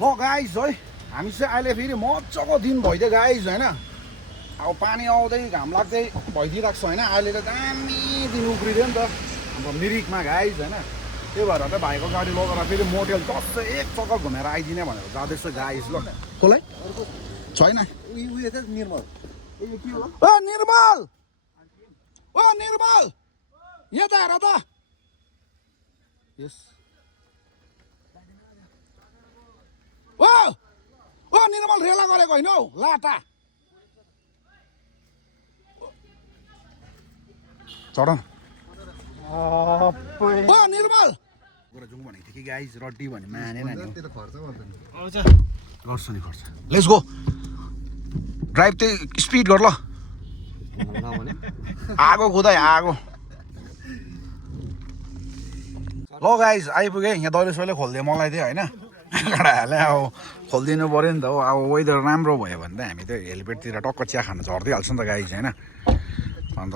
ल गाइज है हामी चाहिँ अहिले फेरि मजाको दिन भइदियो गाइज होइन अब पानी आउँदै घाम लाग्दै भइदिइरहेको छ होइन अहिले त दामी दिन उक्रिदियो नि त हाम्रो मिरिकमा गाइज होइन त्यही भएर त भाइको गाडी लगेर फेरि मोटेल टस्सै एक चक्कर घुमेर आइदिने भनेर जाँदैछ गाइज ल कसलाई छैन निर्मल ओ निर्मल ओ निर्मल यता हेर त यस ओ निर्मल रेला गरेको होइन हौ लाटा चढ ओ निर्मल जाउँ भनेको थिएँ कि गाइज रड्डी भने मानेन नि गर्छु नि खर्च लेट्स गो ड्राइभ चाहिँ स्पिड गर ल आगो कुदाइ आगो ल गाइज आइपुगेँ यहाँ दैलो सैलो खोलिदियो मलाई चाहिँ होइन गाडा हाले अब खोलिदिनु पऱ्यो नि त हो अब वेदर राम्रो भयो भने त हामी त हेलिप्याडतिर टक्क चिया खानु झर्दिइहाल्छ नि त गाइज होइन अन्त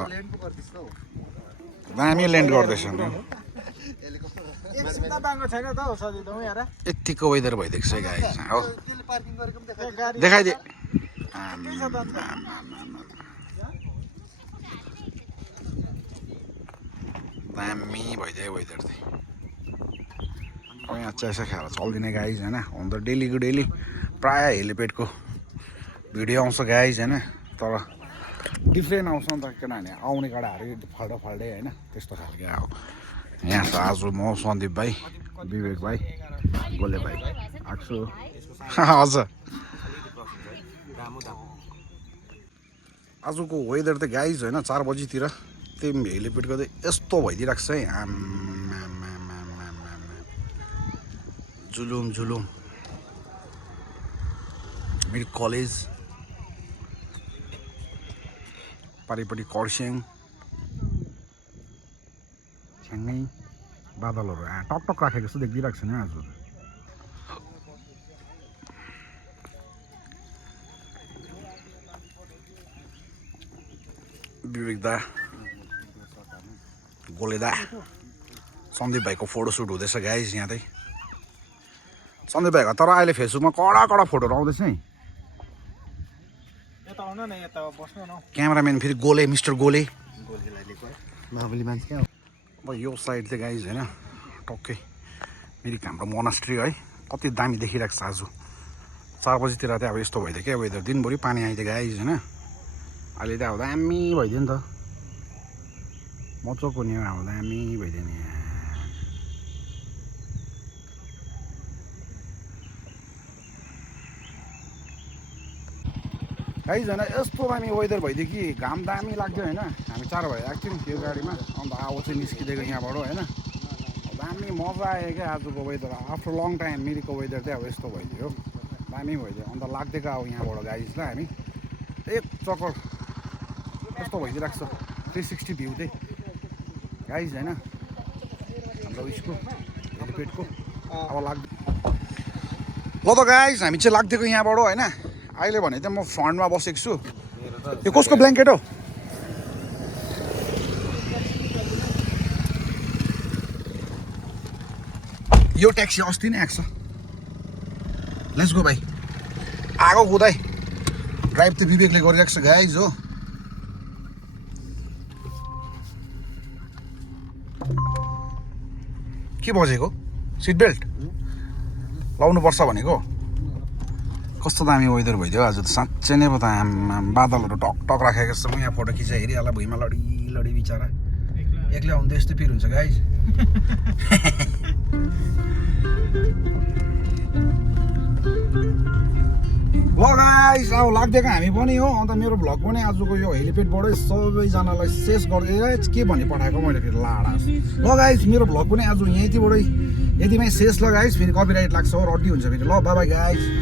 दामी ल्यान्ड गर्दैछ नि यत्तिको वेदर भइदिएको छ गाइज हो देखाइदिए दामी भइदियो वेदर चाहिँ अब यहाँ चिया खाएर चल्दिने गाइज होइन हुन त डेलीको डेली प्रायः हेलिप्याडको भिडियो आउँछ गाइज होइन तर डिफ्रेन्ट आउँछ नि त किनभने आउने गाडाहरू फाल्टो फाल्टै होइन त्यस्तो खालको अब यहाँ छ आज म सन्दीप भाइ विवेक भाइ गोले भाइ आएको छु हजुर आजको वेदर त गाइज होइन 4 बजीतिर त्यही हेलिप्याडको चाहिँ यस्तो भइदिइरहेको छ है जुलुम जुलुम मिरिक कलेज पारिपट्टि कर्सियङ छ्याङ्गै बादलहरू टक टक राखेको जस्तो देखिदिइरहेको छ नि आज विवेक दा गोले दा सन्दीप भाइको फोटोसुट हुँदैछ गाइज यहाँ चाहिँ सन्दीप भाइको तर अहिले फेसबुकमा कडा कडा फोटोहरू आउँदैछ है क्यामेराम्यान फेरि गोले मिस्टर गोले अब यो साइड चाहिँ गाइज होइन टक्कै मिरिक हाम्रो मोनास्ट्री है कति दामी देखिरहेको छ आज 4 बजीतिर चाहिँ अब यस्तो भइदियो क्या वेदर दिनभरि पानी आइदियो गाइज होइन अहिले त अब दामी भइदियो नि त मजाको नि अब दामी भइदियो नि गाइज होइन यस्तो दामी वेदर भइदियो कि घाम दामी लाग्यो होइन हामी 4 भाइ आएको थियौँ त्यो गाडीमा अन्त आगो चाहिँ निस्किदिएको यहाँबाट होइन दामी मजा आयो क्या आजको वेदर आफ्टर लङ टाइम मिरिकको वेदर चाहिँ अब यस्तो भइदियो दामी भइदियो अन्त लाग्दिएको अब यहाँबाट गाइजलाई हामी एक चक्कर कस्तो भइदिइरहेको छ 360 भ्यू चाहिँ गाइज होइन हाम्रो उयसको हेलिप्याडको अब लाग्दै ल त गाइज हामी चाहिँ लाग्दिएको यहाँबाट होइन अहिले भने चाहिँ म फ्रन्टमा बसेको छु यो कसको ब्ल्याङ्केट हो यो ट्याक्सी अस्ति नै आएको छ लेट्स गो भाइ आगो कुदाइ ड्राइभ त विवेकले गरिरहेको छ गाइज हो के बजेको सिट बेल्ट लाउनुपर्छ भनेको कस्तो दामी वेदर भइदियो आज त साँच्चै नै पो त बादलहरू टक टक राखेको छ म यहाँ फोटो खिचा हेरिहाल्ला भुइँमा लडी लडी बिचरा एक्लै आउनु त यस्तो पिर हुन्छ गाइज ल गाइस अब लाग्दिएको हामी पनि हो अन्त मेरो भ्लग पनि आजको यो हेलिप्याडबाटै सबैजनालाई शेष गर्दै के भनि पठाएको मैले फेरि लाडा ल गाइस मेरो भ्लग पनि आज यहीँतिबाटै यतिमै शेष ल गाइस फेरि कपिराइट लाग्छ हो रड्डी हुन्छ फेरि ल बाई बाई गाइस